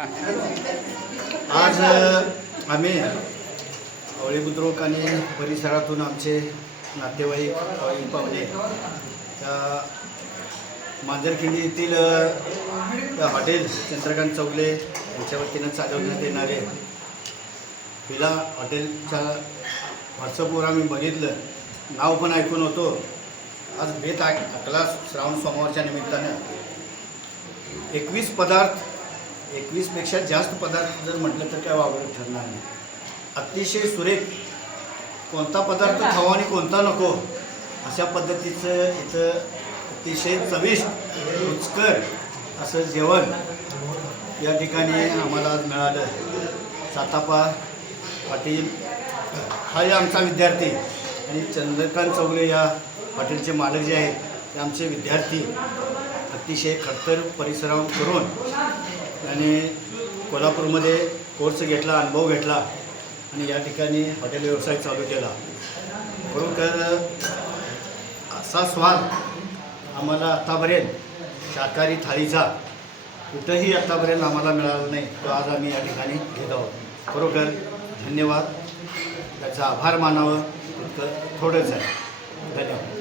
आज आम्ही आवळी बुद्रुक आणि परिसरातून आमचे नातेवाईक पाहुणे त्या मांजरखिंडी येथील हॉटेल चंद्रकांत चौगले यांच्या वतीनं चालवण्यात येणारे विला हॉटेलच्या व्हॉट्सअपवर आम्ही बघितलं, नाव पण ऐकून होतो। आज बेत आकला श्रावण सोमवारच्या निमित्तानं 21 पदार्थ, 21पेक्षा जास्त पदार्थ जर म्हटलं तर काय वावरं ठरणार नाही। अतिशय सुरेख, कोणता पदार्थ खावा आणि कोणता नको अशा पद्धतीचं इथं अतिशय चविष्ट रुचकर असं जेवण या ठिकाणी आम्हाला आज मिळालं। सातापा पाटील हा आमचा विद्यार्थी आणि चंद्रकांत चौगले या हॉटेलचे मालक जे आहेत ते आमचे विद्यार्थी अतिशय खडतर परिश्रम करून आणि कोल्हापूरमध्ये कोर्स घेतला, अनुभव घेतला आणि या ठिकाणी हॉटेल व्यवसाय चालू केला। खरोखर असा स्वाद आम्हाला आत्तापर्यंत शाकाहारी थाळीचा कुठंही आत्तापर्यंत आम्हाला मिळाला नाही, तो आज आम्ही या ठिकाणी घेत आहोत। खरोखर धन्यवाद, त्याचा आभार मानावं इतकं थोडंच आहे। धन्यवाद।